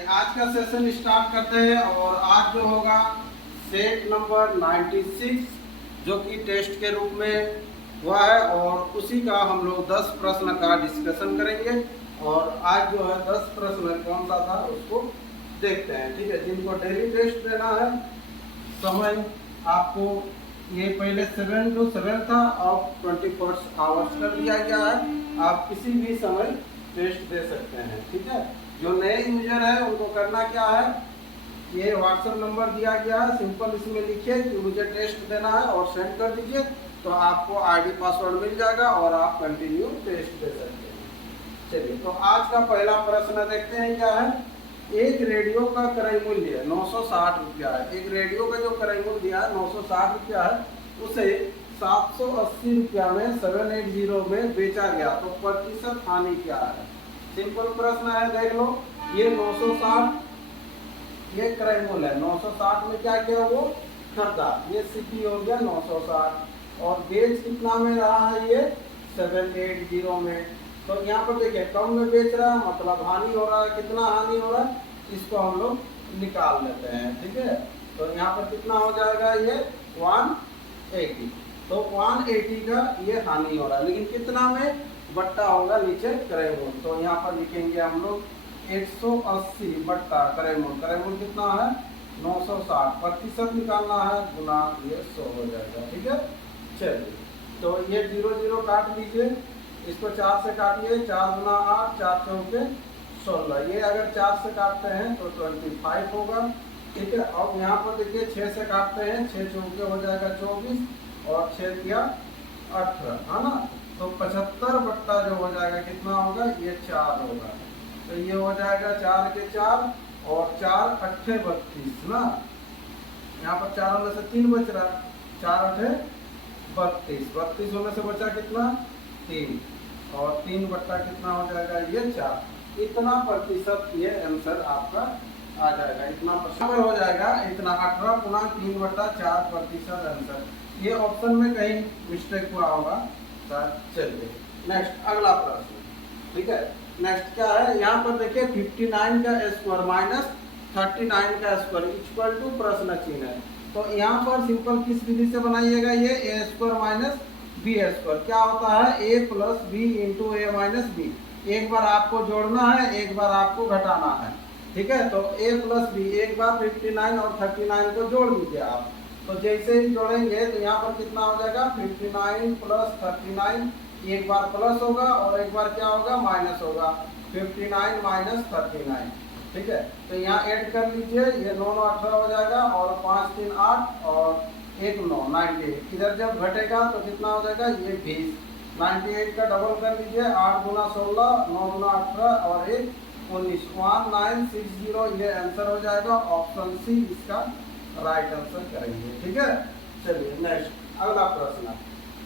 चलिए आज का सेशन स्टार्ट करते हैं और आज जो होगा सेट नंबर 96 जो कि टेस्ट के रूप में हुआ है और उसी का हम लोग 10 प्रश्न का डिस्कशन करेंगे। और आज जो है 10 प्रश्न कौन सा था उसको देखते हैं। ठीक है, जिनको डेली टेस्ट देना है समय आपको ये पहले 7 to 7 था, अब 24 आवर्स कर दिया गया है। आप किसी भी समय टेस्ट दे सकते हैं। ठीक है, जो नए यूजर है उनको करना क्या है, ये व्हाट्सएप नंबर दिया गया है, सिंपल इसमें लिखिए कि मुझे टेस्ट देना है और सेंड कर दीजिए, तो आपको आईडी पासवर्ड मिल जाएगा और आप कंटिन्यू टेस्ट दे सकते हैं। चलिए, तो आज का पहला प्रश्न देखते हैं क्या है। एक रेडियो का क्रय मूल्य 960 रुपया है। एक रेडियो का जो क्रय मूल्य दिया है 960 रुपया है, उसे 780 रुपया में 780 में बेचा गया, तो प्रतिशत हानि क्या है। सिंपल प्रश्न है, देख लो। ये 960 ये क्रय मूल्य है, 960 में क्या किया वो खरीदा, ये सीपी हो गया 960 और बेच कितना में रहा है ये 780 में। तो यहाँ पर देखिए कम में बेच रहा है मतलब हानि हो रहा है। कितना हानि हो रहा है इसको हम लोग निकाल लेते हैं। ठीक है, तो यहाँ पर कितना हो जाएगा ये 180, तो 180 का ये हानि हो रहा है, लेकिन कितना में बट्टा होगा नीचे क्रय मूल्य। तो यहाँ पर लिखेंगे हम लोग 180 बट्टा क्रय मूल्य। क्रय मूल्य कितना है 960, प्रतिशत निकालना है गुना ये 100 हो जाएगा। ठीक है, चलिए तो ये 0 काट लीजिए, इसको 4 से काटिए, 4 गुना 8, 4 चौके 16। ये अगर 4 से काटते हैं तो 25 होगा। ठीक है, अब यहाँ पर देखिए 6 से काटते हैं, 6 चौके हो जाएगा 24 और 6 दिया 18, है ना। तो 75 बट्टा जो हो जाएगा कितना होगा ये 4 होगा। तो ये हो जाएगा 4 के 4 और 4 अट्ठे 32 ना। यहाँ पर 4 में से 3 बच रहा, 4 अट्ठे 32, 32 होने से बचा कितना 3 और 3 बट्टा कितना हो जाएगा ये 4। इतना प्रतिशत ये आंसर आपका आ जाएगा, इतना प्रतिशत हो जाएगा, इतना 18/3/4 प्रतिशत आंसर। ये ऑप्शन में कहीं मिस्टेक हुआ होगा। चलिए नेक्स्ट अगला प्रश्न। ठीक है, नेक्स्ट क्या है, यहाँ पर देखिए 59 का स्क्वायर माइनस 39 का स्क्वायर इक्वल टू प्रश्न चिन्ह है। तो यहाँ पर सिंपल किस विधि से बनाइएगा, ये ए स्क्वायर माइनस बी स्क्वायर क्या होता है ए प्लस बी इंटू ए माइनस बी। एक बार आपको जोड़ना है, एक बार आपको घटाना है। ठीक है, तो ए प्लस बी, एक बार 59 और 39 को जोड़ दीजिए आप। तो जैसे ही जोड़ेंगे तो यहाँ पर कितना हो जाएगा 59 प्लस 39, एक बार प्लस होगा और एक बार क्या होगा माइनस होगा, 59 माइनस 39। ठीक है, तो यहाँ ऐड कर लीजिए, ये 9 9 18 हो जाएगा और 5 3 8 और 1 9 98। इधर जब घटेगा तो कितना हो जाएगा ये 20। 98 का डबल कर लीजिए, 8 गुना 16, 9 गुना 18 और 1 19, 1960 ये आंसर हो जाएगा। ऑप्शन सी इसका राइट आंसर करेंगे। ठीक है, चलिए नेक्स्ट अगला प्रश्न।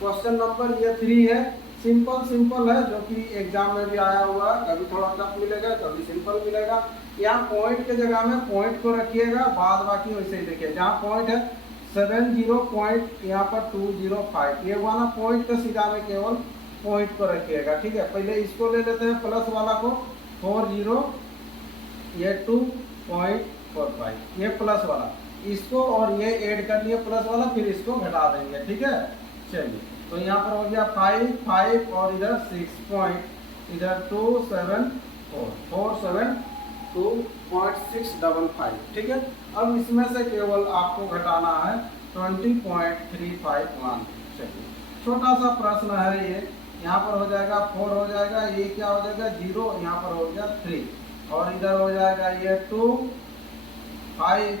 क्वेश्चन नंबर ये 3 है, सिंपल है, जो कि एग्जाम में भी आया हुआ, कभी थोड़ा टफ मिलेगा कभी सिंपल मिलेगा। यहाँ पॉइंट के जगह में पॉइंट को रखिएगा, बाद बाकी वैसे ही देखिए। जहाँ पॉइंट है 70 पॉइंट, यहाँ पर 205, ये वाला पॉइंट का सीधा में केवल पॉइंट को रखिएगा। ठीक है, पहले इसको ले लेते हैं प्लस वाला को, 40 ये 2.45 ये प्लस वाला, इसको और ये ऐड कर लिए प्लस वाला, फिर इसको घटा देंगे। ठीक है, चलिए तो यहाँ पर हो गया 5 5 और इधर 6 पॉइंट, इधर 272.655। ठीक है, अब इसमें से केवल आपको घटाना है 20.351। चलिए छोटा सा प्रश्न है ये, यहाँ पर हो जाएगा 4 हो जाएगा, ये क्या हो जाएगा 0, यहाँ पर हो गया 3 और इधर हो जाएगा ये 2 5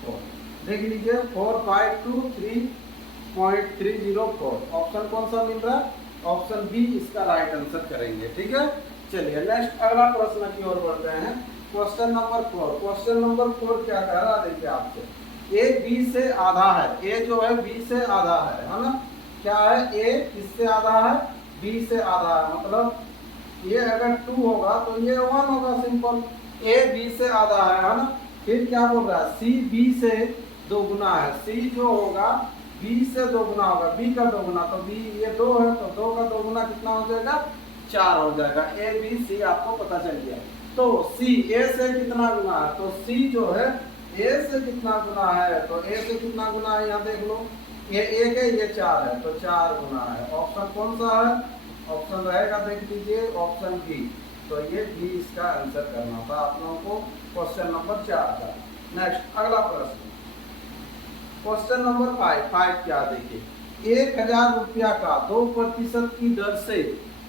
4। देख लीजिए 452.304। ऑप्शन कौन सा मिल रहा है, ऑप्शन बी इसका राइट आंसर करेंगे। ठीक है, चलिए नेक्स्ट अगला प्रश्न की ओर बढ़ते हैं। Question number 4। क्वेश्चन नंबर 4 क्या कह रहा है देखिए आपसे, ए बी से आधा है, ए जो है बी से आधा है ना। क्या है, ए किससे आधा है बी से आधा है, मतलब ये अगर 2 होगा तो ये 1 होगा। सिंपल, ए बी से आधा है ना। फिर क्या बोल रहा है, सी बी से दोगुना है, सी जो होगा बी से दोगुना होगा, बी का दोगुना, तो बी ये 2 है तो 2 का दोगुना कितना हो जाएगा 4 हो जाएगा। ए बी सी आपको पता चल गया। तो सी ए से कितना गुना है, तो सी जो है ए से कितना गुना है, तो ए से कितना गुना है यहाँ देख लो, ये 1 है ये 4 है तो 4 गुना है। ऑप्शन कौन सा है, ऑप्शन रहेगा देख लीजिए ऑप्शन बी। तो ये बी इसका आंसर करना था आप लोगों को क्वेश्चन नंबर 4 का। नेक्स्ट अगला प्रश्न क्वेश्चन नंबर 5 क्या देखिए, 1000 रुपया का 2% की दर से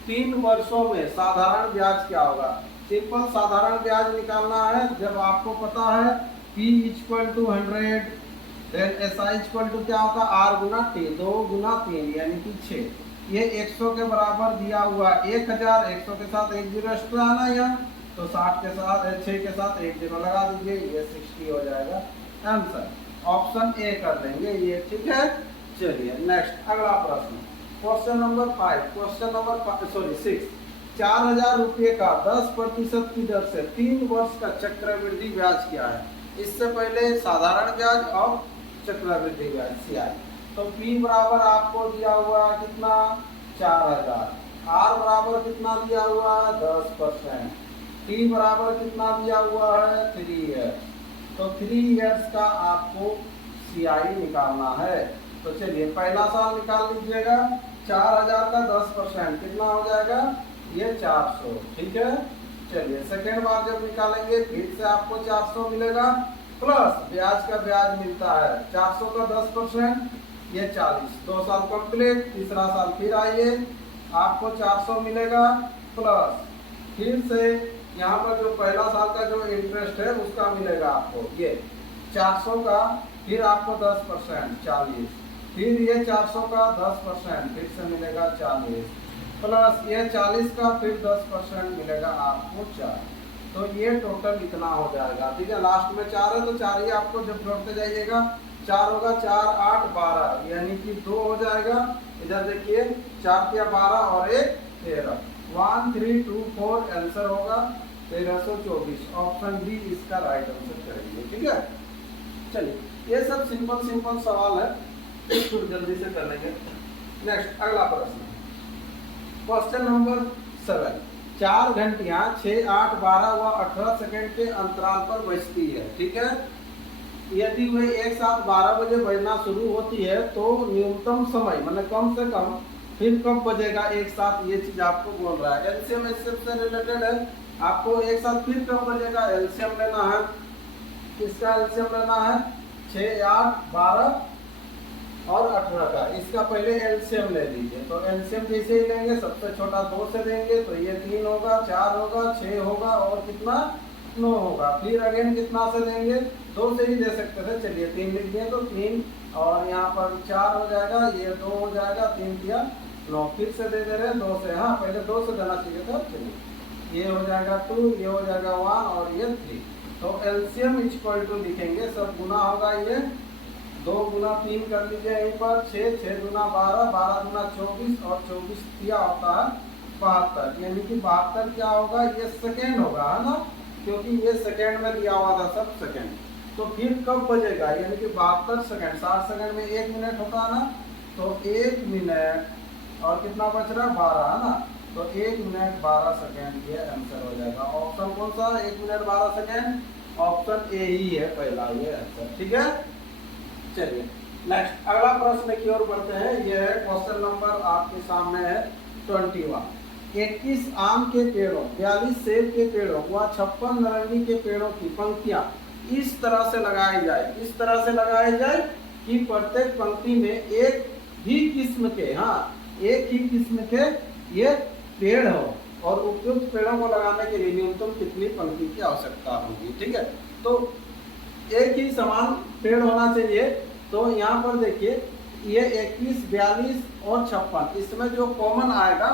3 वर्षों में साधारण ब्याज क्या होगा। सिंपल साधारण ब्याज निकालना है। जब आपको पता है P = 100 देन SI = क्या होता है R गुना T, 2 गुना 3 यानी कि 6। ये 100 के बराबर दिया हुआ 1000, 100 के साथ 1 जीरो एक्स्ट्रा आना यहाँ, तो 60 के साथ 6 के साथ 1 जीरो लगा दीजिए, ये 60 हो जाएगा आंसर। ऑप्शन ए कर देंगे ये, ठीक है। चलिए नेक्स्ट अगला प्रश्न क्वेश्चन नंबर 6। 4000 रुपये का 10% की दर से 3 वर्ष का चक्रवृद्धि ब्याज क्या है। इससे पहले साधारण ब्याज और चक्रवृद्धि ब्याज CI। तो P बराबर आपको दिया हुआ है कितना 4000, R बराबर कितना दिया हुआ है 10%, T बराबर कितना दिया हुआ है 3 ईयर्स। तो 3 ईयर्स का आपको CI निकालना है। तो चलिए पहला साल निकाल लीजिएगा, 4000 का 10% कितना हो जाएगा ये 400, ठीक है। चलिए सेकेंड बार जब निकालेंगे फिर से आपको 400 मिलेगा, प्लस ब्याज का ब्याज मिलता है 400 का 10% ये 40, 2 साल कंप्लीट। तीसरा साल फिर आइए आपको 400 मिलेगा, प्लस फिर से यहाँ पर जो पहला साल का जो इंटरेस्ट है उसका मिलेगा आपको ये 400 का, फिर आपको 10% 40, फिर ये 400 का 10% फिर से मिलेगा 40, प्लस ये 40 का फिर 10% मिलेगा आपको 4। तो ये टोटल इतना हो जाएगा, ठीक है। लास्ट में 4 है तो 4 ही आपको जब जोड़ते जाइएगा 4 होगा, 4 8 12 यानी कि 2 हो जाएगा। इधर देखिए 4 या 12 और 1 13, 1 3 2 4 आंसर होगा 1324। ऑप्शन बी इसका राइट आंसर करेंगे, ठीक है। चलिए ये सब सिंपल सवाल है, इसको जल्दी से कर लेंगे। नेक्स्ट अगला प्रश्न क्वेश्चन नंबर 7। 4 घंटियां 6 8 12 व 18 सेकंड के अंतराल पर बजती है, ठीक है। यदि वह एक साथ 12 बजे बजना शुरू होती है तो न्यूनतम समय मतलब कम से कम फिर कब बजेगा एक साथ, ये चीज आपको बोल रहा है। एलसीएम इससे रिलेटेड है, आपको एक साथ फिर कब बजेगा एलसीएम लेना है। किसका एलसीएम लेना है 6 8 12 और 18 का। इसका पहले एलसीएम ले लीजिए। तो एलसीएम जैसे ही लेंगे सबसे छोटा 2 से देंगे तो ये 3 होगा, 4 होगा, 6 होगा और कितना 9 होगा। फिर अगेन कितना से देंगे 2 से ही दे सकते थे, चलिए 3 लिख दिए तो 3 और यहाँ पर 4 हो जाएगा, ये 2 हो जाएगा, 3 दिया 9, फिर से दे दे रहे 2 से, हाँ पहले 2 से देना चाहिए था। चलिए ये हो जाएगा 2, ये हो जाएगा 1 और ये 3। तो एलसीएम इक्वल टू लिखेंगे, सब गुना होगा, ये 2 गुना 3 कर लीजिए यहीं पर 6, 6 गुना 12, 12 गुना 24 और 24 दिया होता है 72, यानी कि 72 क्या होगा ये सेकेंड होगा, है ना, क्योंकि ये सेकेंड में दिया हुआ था सब सेकेंड। तो फिर कब बजेगा यानी कि 72 सेकेंड, 60 सेकेंड में 1 मिनट होता है ना, तो 1 मिनट और कितना बच रहा 12, है ना, तो 1 मिनट 12 सेकेंड ये आंसर हो जाएगा। ऑप्शन कौन सा 1 मिनट 12 सेकेंड, ऑप्शन ए ही है पहला ये आंसर, ठीक है। चलिए नेक्स्ट अगला प्रश्न की ओर बढ़ते हैं। यह है क्वेश्चन नंबर आपके सामने है 21। 21 आम के पेड़ों, 42 सेब के पेड़ों व 56 नारंगी के पेड़ों की पंक्तियां इस तरह से लगाई जाए, इस तरह से लगाई जाए कि प्रत्येक पंक्ति में एक ही किस्म के, हाँ एक ही किस्म के ये पेड़ हो और उपयुक्त पेड़ों को लगाने के लिए न्यूनतम कितनी पंक्ति की आवश्यकता होगी, ठीक है। तो एक ही समान पेड़ होना चाहिए। तो यहाँ पर देखिए ये 21 42 और 56, इसमें जो कॉमन आएगा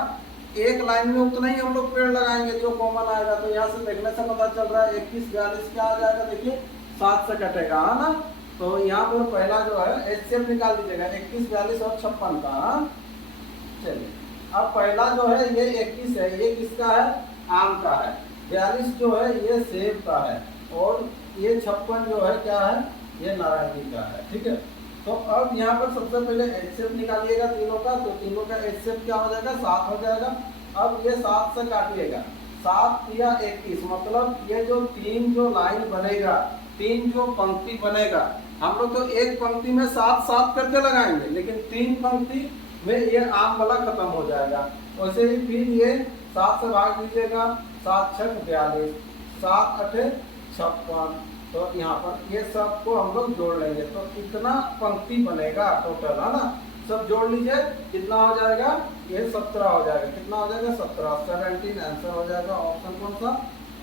एक लाइन में उतना ही हम लोग पेड़ लगाएंगे जो कॉमन आएगा। तो यहाँ से देखने से पता चल रहा है 21 42 क्या आ जाएगा, देखिए 7 से कटेगा, है ना। तो यहाँ पर पहला जो है एचसीएफ निकाल दीजिएगा 21 42 और 56 का। चलिए अब पहला जो है ये 21 है, ये किसका है आम का है, 42 जो है ये सेब का है और ये 56 जो है क्या है ये नारंगी का है, ठीक है। तो अब यहाँ पर सबसे पहले एचसीएफ निकालिएगा तीनों का, तो तीनों का एचसीएफ क्या हो जाएगा 7 हो जाएगा। अब ये 7 से काटिएगा, 7 या 21, मतलब ये जो 3 जो लाइन बनेगा, 3 जो पंक्ति बनेगा, हम लोग तो एक पंक्ति में 7 करके लगाएंगे, लेकिन 3 पंक्ति में ये आम वाला खत्म हो जाएगा। वैसे ही फिर ये 7 से भाग दीजिएगा, 7 छक 42, 7 अठे 56, तो यहाँ पर ये सब को हम लोग जोड़ लेंगे तो कितना पंक्ति बनेगा टोटल, है ना। सब जोड़ लीजिए, कितना हो जाएगा, ये 17 हो जाएगा। कितना हो जाएगा, 17, 17 आंसर हो जाएगा। ऑप्शन कौन सा,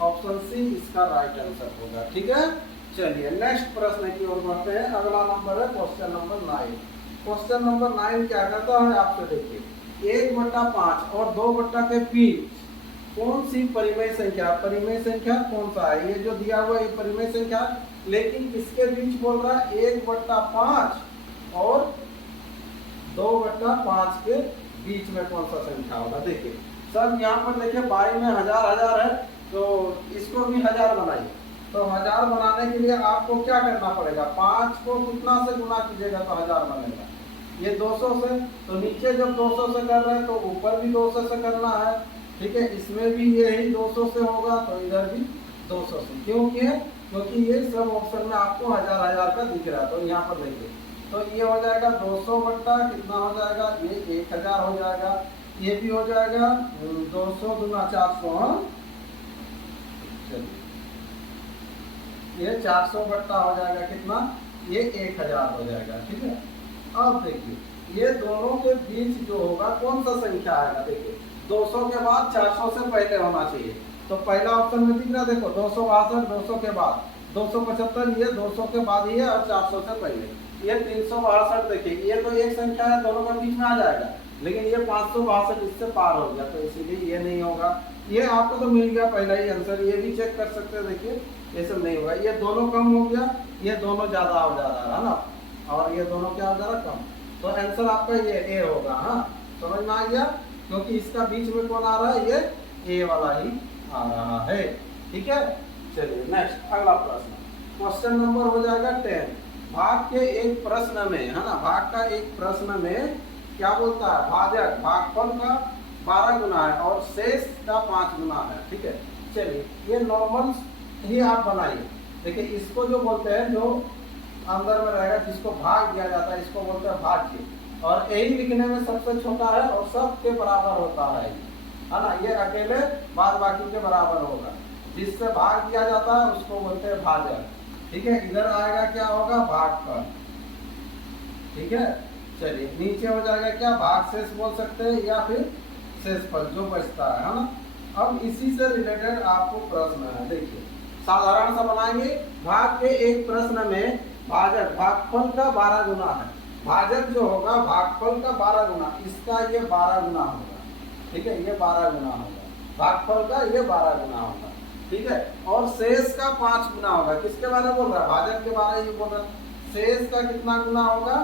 ऑप्शन सी इसका राइट आंसर होगा। ठीक है, चलिए नेक्स्ट प्रश्न की ओर बढ़ते हैं। अगला नंबर है क्वेश्चन नंबर 9। क्वेश्चन नंबर 9 क्या कहता है, आपसे देखिए 1/5 और 2 के बीच कौन सी परिमेय संख्या, परिमेय संख्या कौन सा है, ये जो दिया हुआ है ये परिमेय संख्या, लेकिन किसके बीच बोल रहा है, 1/5 और 2/5 के बीच में कौन सा संख्या होगा। देखिए सब यहाँ पर देखिए बाई में 1000 है, तो इसको भी 1000 बनाइए। तो 1000 बनाने के लिए आपको क्या करना पड़ेगा, 5 को कितना से गुना कीजिएगा तो 1000 बनेगा। ये 200 से, तो नीचे जब 200 से कर रहे हैं तो ऊपर भी 200 से करना है। ठीक है, इसमें भी यही 200 से होगा, तो इधर भी 200 से। क्यों किए, क्योंकि ये सब ऑप्शन में आपको 1000 का दिख रहा है। तो यहाँ पर देखिए, तो ये हो जाएगा 200 बट्टा कितना हो जाएगा, ये 1000 हो जाएगा। ये भी हो जाएगा 200 दूना 400, ये 400 बट्टा हो जाएगा कितना, ये 1000 हो जाएगा। ठीक है, अब देखिए ये दोनों के बीच जो होगा कौन सा संख्या आएगा। देखिए 200 के बाद 400 से पहले होना चाहिए, तो पहला ऑप्शन में दिख रहा देखो 262, 200 के बाद 275, ये 200 के बाद ही है और 400 से पहले ये 362। देखिए ये तो एक संख्या है, दोनों के बीच में आ जाएगा, लेकिन ये 562 इससे पार हो गया, तो इसीलिए ये नहीं होगा। ये आपको तो मिल गया पहला ही आंसर, ये भी चेक कर सकते हैं। देखिए ये सब नहीं होगा, ये दोनों कम हो गया, ये दोनों ज्यादा हो जा रहा है ना, और ये दोनों क्या हो जा रहा है, कम। तो आंसर आपका ये ए होगा। हाँ, समझ में आ गया, क्योंकि इसका बीच में कौन आ रहा है, ये ए वाला ही आ रहा है। ठीक है, चलिए नेक्स्ट अगला प्रश्न, क्वेश्चन नंबर हो जाएगा 10। भाग के एक प्रश्न में, है ना, भाग का एक प्रश्न में क्या बोलता है, भाजक भागफल का 12 गुना है और शेष का 5 गुना है। ठीक है, चलिए ये नॉर्मल ही आप बनाइए। देखिए इसको जो बोलते हैं, जो अंदर में रहेगा जिसको भाग दिया जाता है, इसको बोलते हैं भाज्य, और यही लिखने में सबसे छोटा है और सबके बराबर होता है ना। ये अकेले बाद बाकी के बराबर होगा, जिससे भाग दिया जाता है उसको बोलते हैं भाजक। ठीक है, इधर आएगा क्या होगा, भागफल। ठीक है, चलिए नीचे हो जाएगा क्या, भाग शेष बोल सकते हैं या फिर शेषफल जो बचता है ना। अब इसी से रिलेटेड आपको प्रश्न है, देखिए साधारण सा बनाएंगे। भाग के एक प्रश्न में भाजक भागफल का 12 गुना है, भाजक जो होगा भागफल का 12 गुना, इसका ये 12 गुना होगा। ठीक है, ये 12 गुना होगा, भागफल का ये 12 गुना होगा। ठीक है, और शेष का 5 गुना होगा। किसके बारे में बोल रहा है, भाजक के बारे में बोल रहा है। शेष का कितना गुना होगा,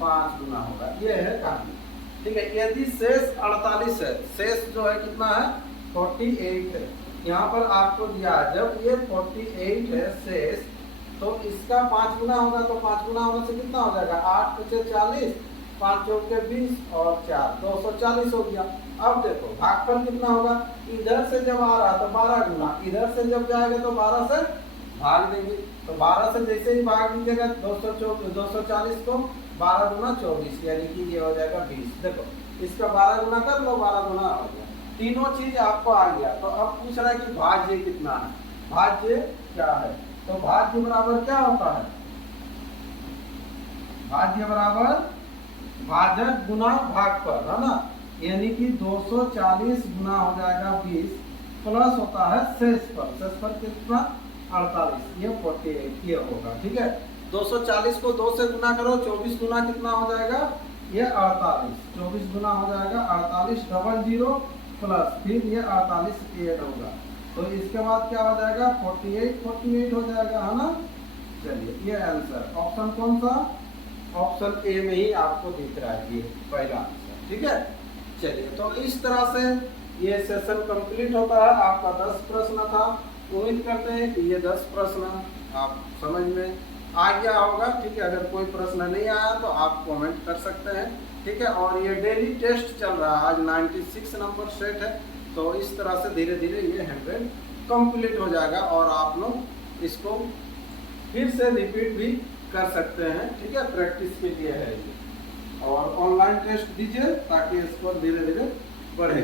5 गुना होगा। ये है कहानी। ठीक है, यदि शेष 48 है, शेष जो है कितना है, 48 है। यहाँ पर आपको दिया है, जब ये 48 है शेष, तो इसका 5 गुना होगा, तो 5 गुना होने से कितना हो जाएगा, 8 पचे 40, 5 चौक के 20 और 4 240 हो गया। अब देखो भागफल कितना होगा, इधर से जब आ रहा तो 12 गुना, इधर से जब जाएगा तो 12 से भाग देंगे, तो 12 से जैसे ही भाग दीजिएगा 240 को 12 गुना 24, यानी कि ये हो जाएगा 20। देखो इसका 12 गुना कर लो, 12 गुना हो गया। तीनों चीज आपको आ गया। तो अब पूछ रहा है कि भाज्य कितना है, भाज्य क्या है। तो भाज्य बराबर क्या होता है, भाज्य बराबर भाजक गुना भागफल, है ना, यानी कि 240 गुना हो जाएगा 20, प्लस होता है शेषफल। शेषफल कितना, 48, ये 48 ये होगा। ठीक है, 240 को 2 से गुना करो, 24 गुना कितना हो जाएगा, ये 48, 24 गुना हो जाएगा 48, डबल 0 प्लस फिर ये 48 ऐड होगा, तो इसके बाद क्या हो जाएगा, 48 हो जाएगा, है ना। चलिए ये आंसर ऑप्शन कौन सा, ऑप्शन ए में ही आपको दिख रहा है, ये पहला आंसर। ठीक है, चलिए तो इस तरह से ये सेशन कंप्लीट होता है। आपका 10 प्रश्न था। उम्मीद करते हैं कि ये 10 प्रश्न आप समझ में आ गया होगा। ठीक है, अगर कोई प्रश्न नहीं आया तो आप कमेंट कर सकते हैं। ठीक है, और ये डेली टेस्ट चल रहा है, आज 96 नंबर सेट है, तो इस तरह से धीरे धीरे ये 100 कंप्लीट हो जाएगा और आप लोग इसको फिर से रिपीट भी कर सकते हैं, ठीक है, प्रैक्टिस के लिए है ये। और ऑनलाइन टेस्ट दीजिए ताकि स्कोर धीरे धीरे बढ़े।